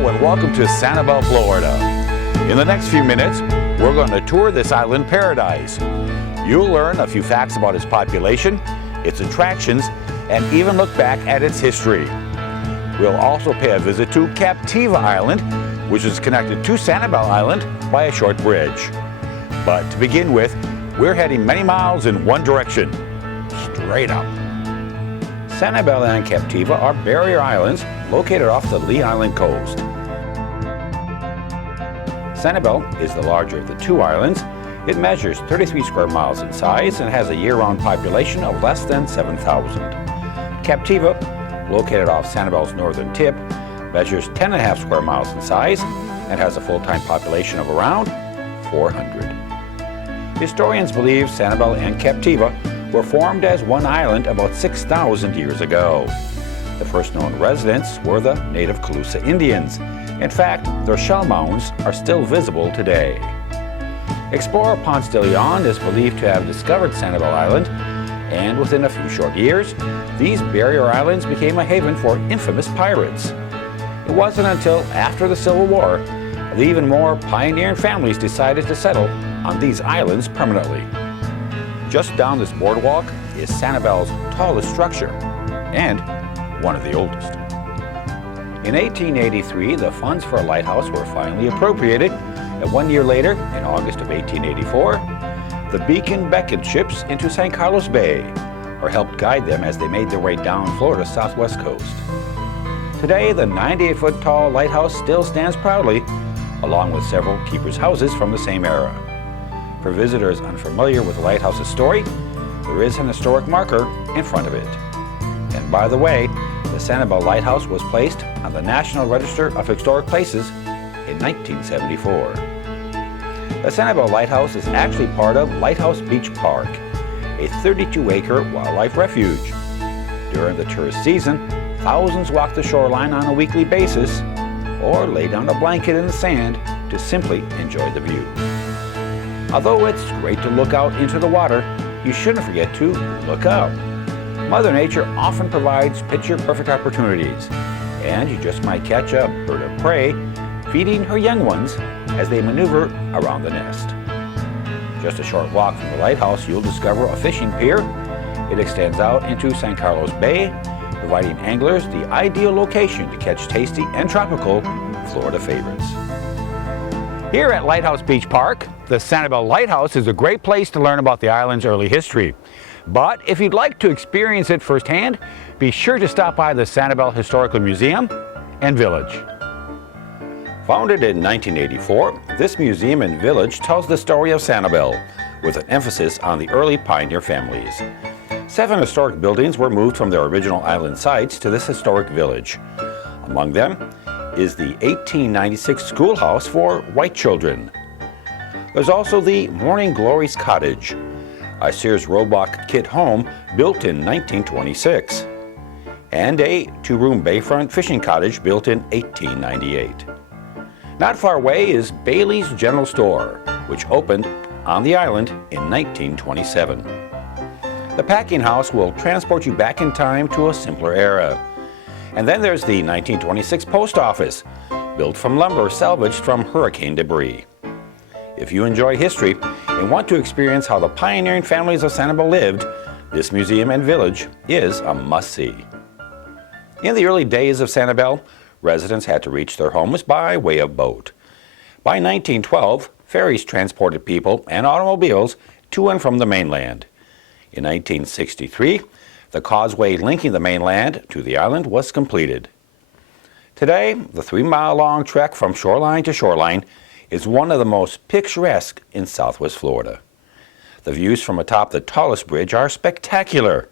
Hello and welcome to Sanibel, Florida. In the next few minutes, we're going to tour this island paradise. You'll learn a few facts about its population, its attractions, and even look back at its history. We'll also pay a visit to Captiva Island, which is connected to Sanibel Island by a short bridge. But to begin with, we're heading many miles in one direction, straight up. Sanibel and Captiva are barrier islands located off the Lee Island coast. Sanibel is the larger of the two islands. It measures 33 square miles in size and has a year-round population of less than 7,000. Captiva, located off Sanibel's northern tip, measures 10.5 square miles in size and has a full-time population of around 400. Historians believe Sanibel and Captiva were formed as one island about 6,000 years ago. The first known residents were the native Collusive Indians. In fact, their shell mounds are still visible today. Explorer Ponce de Leon is believed to have discovered Sanibel Island, and within a few short years, these barrier islands became a haven for infamous pirates. It wasn't until after the Civil War that even more pioneering families decided to settle on these islands permanently. Just down this boardwalk is Sanibel's tallest structure, and one of the oldest. In 1883, the funds for a lighthouse were finally appropriated, and 1 year later, in August of 1884, the beacon beckoned ships into St. Carlos Bay, or helped guide them as they made their way down Florida's southwest coast. Today, the 98-foot tall lighthouse still stands proudly, along with several keepers' houses from the same era. For visitors unfamiliar with the lighthouse's story, there is an historic marker in front of it. And by the way, the Sanibel Lighthouse was placed on the National Register of Historic Places in 1974. The Sanibel Lighthouse is actually part of Lighthouse Beach Park, a 32-acre wildlife refuge. During the tourist season, thousands walk the shoreline on a weekly basis or lay down a blanket in the sand to simply enjoy the view. Although it's great to look out into the water, you shouldn't forget to look up. Mother Nature often provides picture-perfect opportunities, and you just might catch a bird of prey feeding her young ones as they maneuver around the nest. Just a short walk from the lighthouse, you'll discover a fishing pier. It extends out into St. Carlos Bay, providing anglers the ideal location to catch tasty and tropical Florida favorites. Here at Lighthouse Beach Park, the Sanibel Lighthouse is a great place to learn about the island's early history. But if you'd like to experience it firsthand, be sure to stop by the Sanibel Historical Museum and Village. Founded in 1984, this museum and village tells the story of Sanibel, with an emphasis on the early pioneer families. 7 historic buildings were moved from their original island sites to this historic village. Among them is the 1896 schoolhouse for white children. There's also the Morning Glories Cottage, a Sears Roebuck kit home built in 1926, and a 2-room bayfront fishing cottage built in 1898. Not far away is Bailey's General Store, which opened on the island in 1927. The packing house will transport you back in time to a simpler era. And then there's the 1926 post office, built from lumber salvaged from hurricane debris. If you enjoy history and want to experience how the pioneering families of Sanibel lived, this museum and village is a must-see. In the early days of Sanibel, residents had to reach their homes by way of boat. By 1912, ferries transported people and automobiles to and from the mainland. In 1963, the causeway linking the mainland to the island was completed. Today, the 3-mile-long trek from shoreline to shoreline is one of the most picturesque in Southwest Florida. The views from atop the tallest bridge are spectacular.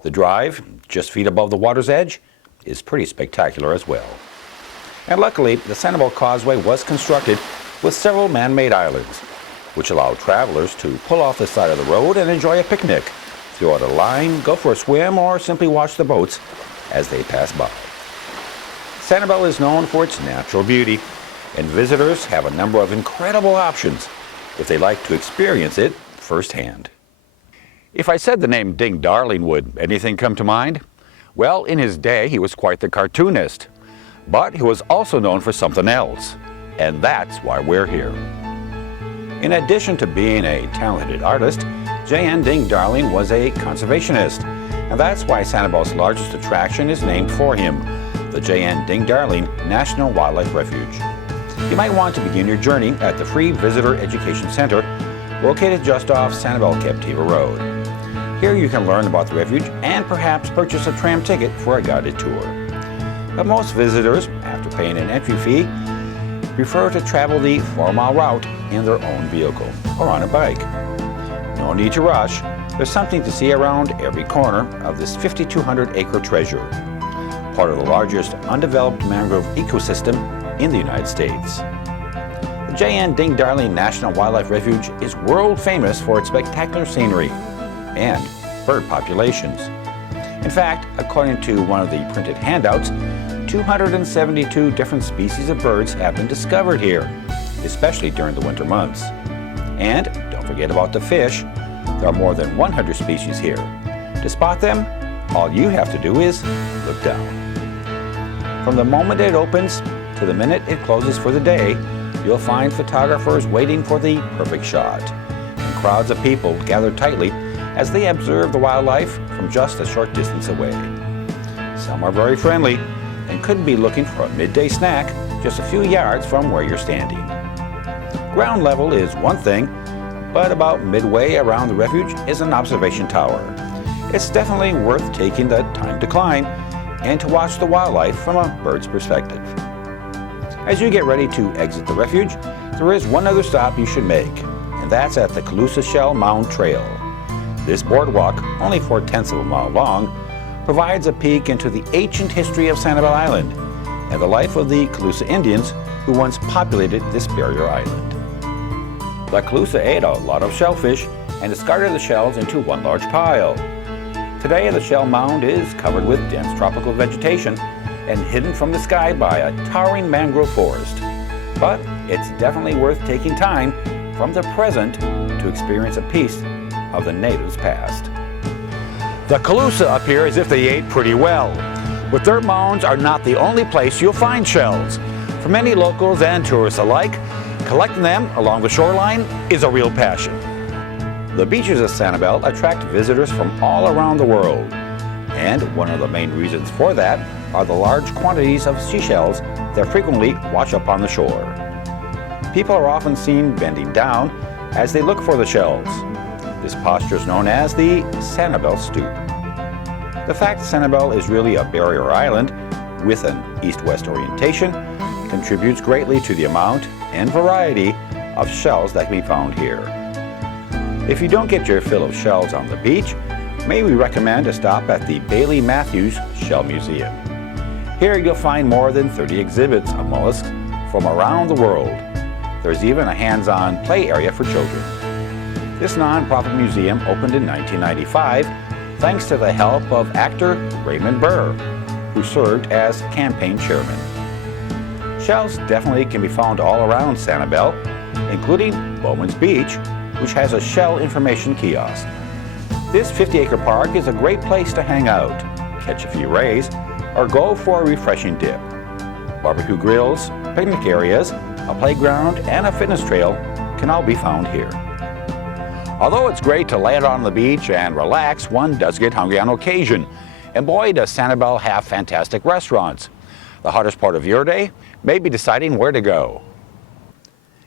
The drive, just feet above the water's edge, is pretty spectacular as well. And luckily, the Sanibel Causeway was constructed with several man-made islands, which allow travelers to pull off the side of the road and enjoy a picnic, throw out a line, go for a swim, or simply watch the boats as they pass by. Sanibel is known for its natural beauty, and visitors have a number of incredible options if they like to experience it firsthand. If I said the name Ding Darling, would anything come to mind? Well, in his day, he was quite the cartoonist. But he was also known for something else, and that's why we're here. In addition to being a talented artist, J.N. Ding Darling was a conservationist, and that's why Sanibel's largest attraction is named for him, the J.N. Ding Darling National Wildlife Refuge. You might want to begin your journey at the Free Visitor Education Center, located just off Sanibel Captiva Road. Here you can learn about the refuge and perhaps purchase a tram ticket for a guided tour. But most visitors, after paying an entry fee, prefer to travel the 4-mile route in their own vehicle or on a bike. No need to rush. There's something to see around every corner of this 5,200-acre treasure, part of the largest undeveloped mangrove ecosystem in the United States. The J.N. Ding Darling National Wildlife Refuge is world famous for its spectacular scenery and bird populations. In fact, according to one of the printed handouts, 272 different species of birds have been discovered here, especially during the winter months. And don't forget about the fish. There are more than 100 species here. To spot them, all you have to do is look down. From the moment it opens to the minute it closes for the day, you'll find photographers waiting for the perfect shot. And crowds of people gather tightly as they observe the wildlife from just a short distance away. Some are very friendly and could be looking for a midday snack just a few yards from where you're standing. Ground level is one thing, but about midway around the refuge is an observation tower. It's definitely worth taking the time to climb and to watch the wildlife from a bird's perspective. As you get ready to exit the refuge, there is one other stop you should make, and that's at the Collusive Shellmound Trail. This boardwalk, only 4/10 of a mile long, provides a peek into the ancient history of Sanibel Island and the life of the Collusive Indians who once populated this barrier island. The Collusive ate a lot of shellfish and discarded the shells into one large pile. Today, the shell mound is covered with dense tropical vegetation and hidden from the sky by a towering mangrove forest. But it's definitely worth taking time from the present to experience a piece of the natives' past. The Collusive appear as if they ate pretty well, but their mounds are not the only place you'll find shells. For many locals and tourists alike, collecting them along the shoreline is a real passion. The beaches of Sanibel attract visitors from all around the world, and one of the main reasons for that are the large quantities of seashells that frequently wash up on the shore. People are often seen bending down as they look for the shells. This posture is known as the Sanibel stoop. The fact that Sanibel is really a barrier island with an east-west orientation contributes greatly to the amount and variety of shells that can be found here. If you don't get your fill of shells on the beach, may we recommend a stop at the Bailey Matthews Shell Museum. Here you'll find more than 30 exhibits of mollusks from around the world. There's even a hands-on play area for children. This non-profit museum opened in 1995 thanks to the help of actor Raymond Burr, who served as campaign chairman. Shells definitely can be found all around Sanibel, including Bowman's Beach, which has a shell information kiosk. This 50-acre park is a great place to hang out, catch a few rays, or go for a refreshing dip. Barbecue grills, picnic areas, a playground, and a fitness trail can all be found here. Although it's great to lay it on the beach and relax, one does get hungry on occasion. And boy, does Sanibel have fantastic restaurants. The hardest part of your day may be deciding where to go.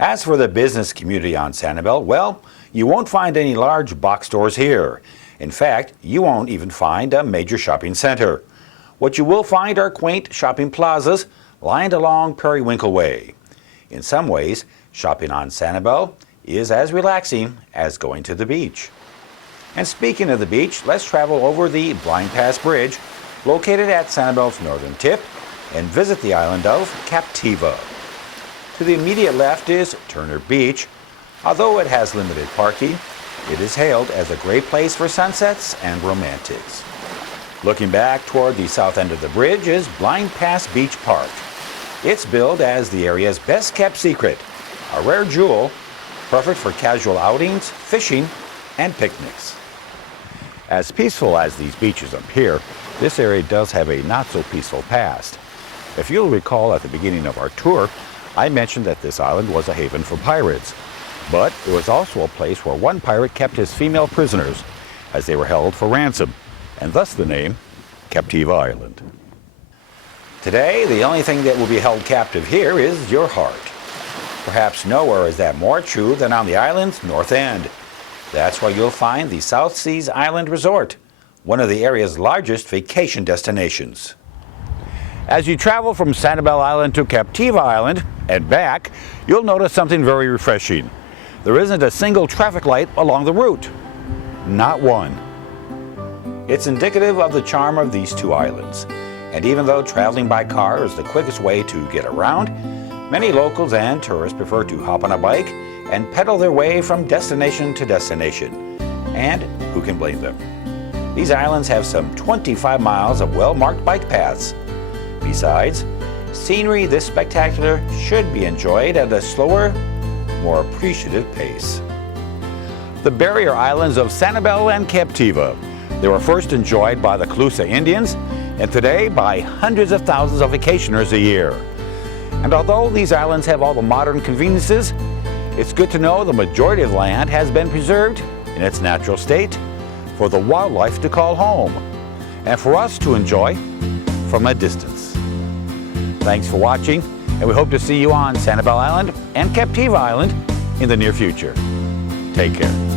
As for the business community on Sanibel, well, you won't find any large box stores here. In fact, you won't even find a major shopping center. What you will find are quaint shopping plazas lined along Periwinkle Way. In some ways, shopping on Sanibel is as relaxing as going to the beach. And speaking of the beach, let's travel over the Blind Pass Bridge, located at Sanibel's northern tip, and visit the island of Captiva. To the immediate left is Turner Beach. Although it has limited parking, it is hailed as a great place for sunsets and romantics. Looking back toward the south end of the bridge is Blind Pass Beach Park. It's billed as the area's best kept secret, a rare jewel, perfect for casual outings, fishing, and picnics. As peaceful as these beaches appear, this area does have a not-so-peaceful past. If you'll recall at the beginning of our tour, I mentioned that this island was a haven for pirates. But it was also a place where one pirate kept his female prisoners as they were held for ransom, and thus the name Captiva Island. Today, the only thing that will be held captive here is your heart. Perhaps nowhere is that more true than on the island's north end. That's where you'll find the South Seas Island Resort, one of the area's largest vacation destinations. As you travel from Sanibel Island to Captiva Island and back, you'll notice something very refreshing. There isn't a single traffic light along the route. Not one. It's indicative of the charm of these two islands. And even though traveling by car is the quickest way to get around, many locals and tourists prefer to hop on a bike and pedal their way from destination to destination. And who can blame them? These islands have some 25 miles of well-marked bike paths. Besides, scenery this spectacular should be enjoyed at a slower, more appreciative pace. The barrier islands of Sanibel and Captiva. They were first enjoyed by the Collusive Indians and today by hundreds of thousands of vacationers a year. And although these islands have all the modern conveniences, it's good to know the majority of land has been preserved in its natural state for the wildlife to call home and for us to enjoy from a distance. Thanks for watching, and we hope to see you on Sanibel Island and Captiva Island in the near future. Take care.